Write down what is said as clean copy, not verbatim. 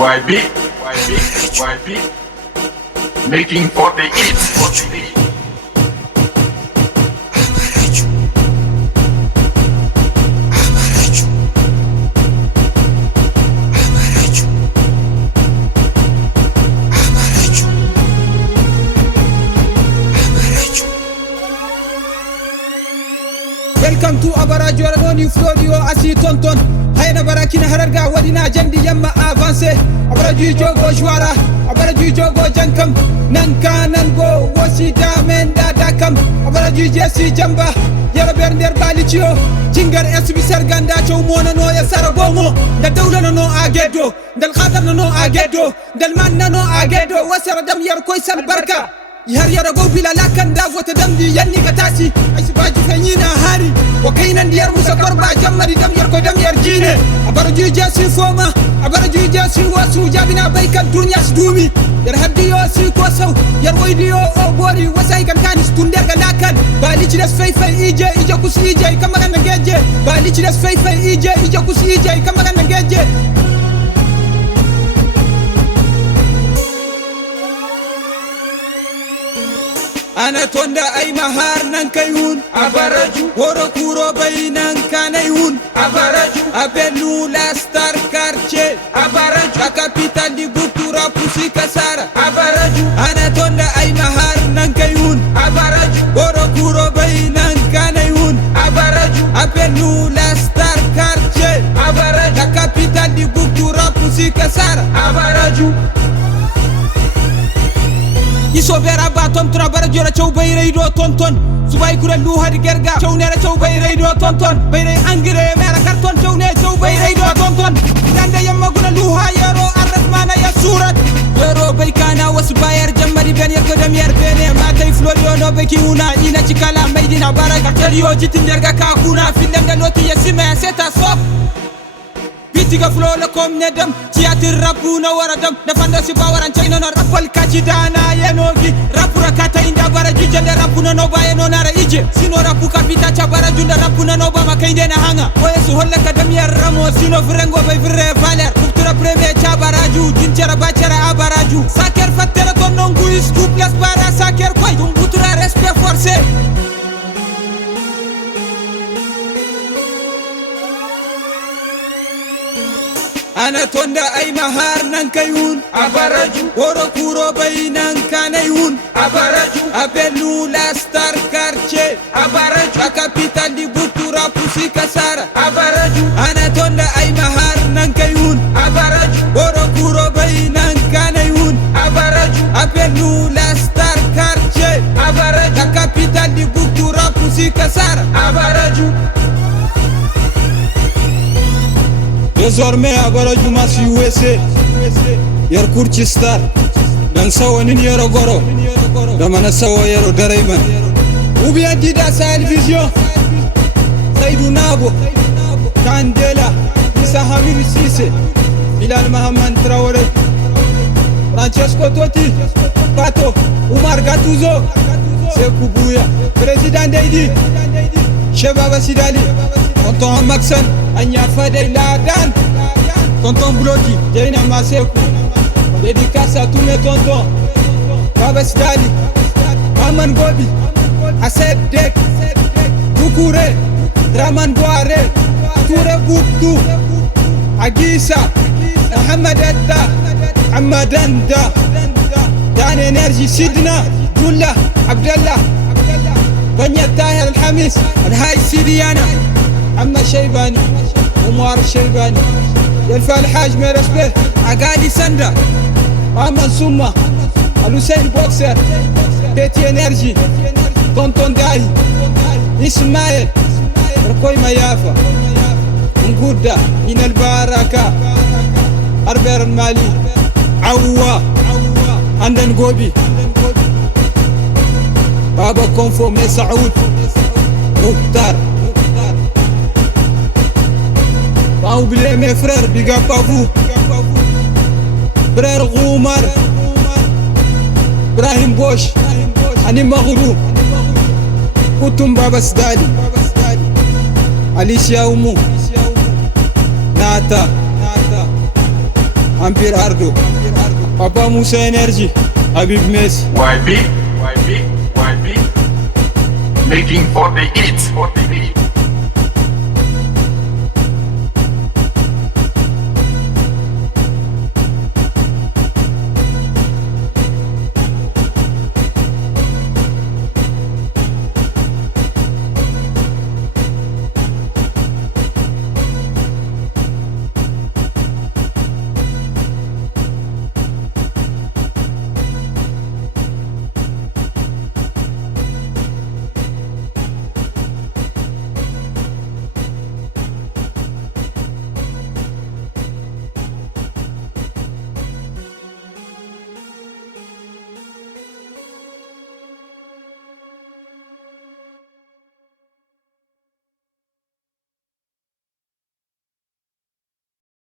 Wayby, making for the east. Welcome to Abaradjou, Ardo Florio, Assi Tonton. Hayna Barakina Hararga, Wadina Jandi Yamma avancé. Abaradjou Jogo Jouara, Abaradjou Jogo Jankam, Nanka Nango, Wasita Menda Dakam, Abaradjou Jesse Jamba, Yaraber Nder Balichio, Jingar SB Sarganda, Chomona no Yasarabomo, the Doula no Agedo, Del Khadam no Agedo, Del Manna no Agedo, Wasaradam Yarkoisan Barka. Yar yara go bila lakan da wata damdi yanni ka tasi ai su baji fanyina hari wa kainan diyar musa korba jammari dam yar ko dam yar jine Abaradjou jasi foma Abaradjou jasi wasu jabina baikan dunya su dumi yar haddiyo si ko sau yar waydiyo o bori wasai kan kanis tunder ga lakan balici das fai ije kusi ije kamaga na geje balici das fai ije kusi ije kamaga na geje أنا توندا أي مهار ننكيون أباراجو ورو كورو بينان كانيون أباراجو أبنو لا ستار كارتشي أباراجو لا كابيتال دي بوكتورا بوسي كسارة أباراجو أنا توندا أي مهار ننكيون أباراجو ورو كورو بينان كانيون أباراجو أبنو لا ستار كارتشي أباراجو لا كابيتال دي بوكتورا بوسي كسارة أباراجو Iso vera ba tom tra Abaradjou ra chow bayray do tonton subay kura lu hadi gerga chow ne ra chow bayray do tonton bayray angre mera karton chow ne chow bayray do tonton nande yamma guna lu ha yaro arrahmana ya surat yaro baykana wasbayar jammadi ben yakko dem yer bene ma tay florio no beki una ina cikala maydina baraka teriyo jitin derga ka kuna findem de loti yasime seta sop Bitiga flow la kom nedam Tiatir rapu na waradam Nafanda si bawaran chayno na rapal kachidana yenogi Rapura kata inda Abaradjou jende rapu na noba yeno nara ije Sino rapu kapita cha Abaradjou nda rapu na noba makainde na hanga Oye su holle kadamia ramo Sino virengo bay vire valer Kultura preme cha Abaradjou Dinchara bachara Abaradjou Saker fatera ton nongu isku plus bara saker kway Tumbutura respect forcé أنا توندا أي مهار ننكيون أباراجو ورو كورو بينان كانيون أباراجو أبنو لا ستار كارتشي أباراجو لا كابيتال دي بوكتورا بوسي كسارة أباراجو أنا توندا أي مهار ننكيون أباراجو ورو كورو بينان كانيون أباراجو أبنو لا ستار كارتشي أباراجو لا كابيتال دي بوكتورا بوسي كسارة أباراجو Désormais Abaradjou masi USA yar kurci star dan sawo nin yaro goro da mana sawo yaro darayman ubiya dida Sahel Vision Saidou Nabo Kandela Issa Hamid Cissé Bilal Mahaman Traoré Francesco Totti Pato Oumar Gattuso Sékou Bouya Président Deydi Chebaba Sidali Tonton Maxon Anya Fadey Ladan Tonton Bloki Jaina Masekou Dédicace à tous mes tontons Baba Sidali Maman Gobi Ased Dek Doukouré Draman Boare Touré Bouktou Agissa Mohamed Edda Amadanda Dan Energy Sidna Dullah Abdallah Banya Tahir Al-Hamis Al-Hay Sidiana أما شيباني ومار الشيباني يلفى الحاج ميرسبه عقالي سندا أما سمة الوسيل بوكسر تيتي انرجي طنطن داي إسماعيل ركوي ميافا نقودة من الباركة أربير المالي عوا عندن قوبي بابا كونفو مي سعود مختار Ou bien mes frères, big up à vous. Frère Roumar, Brahim Bosch, Ani Magourou, Koutoum Baba Sidali, Alicia Oumou, Nata, Empire Ardo, Papa Moussa Energy, Habib Messi, Wayby, making for the hits.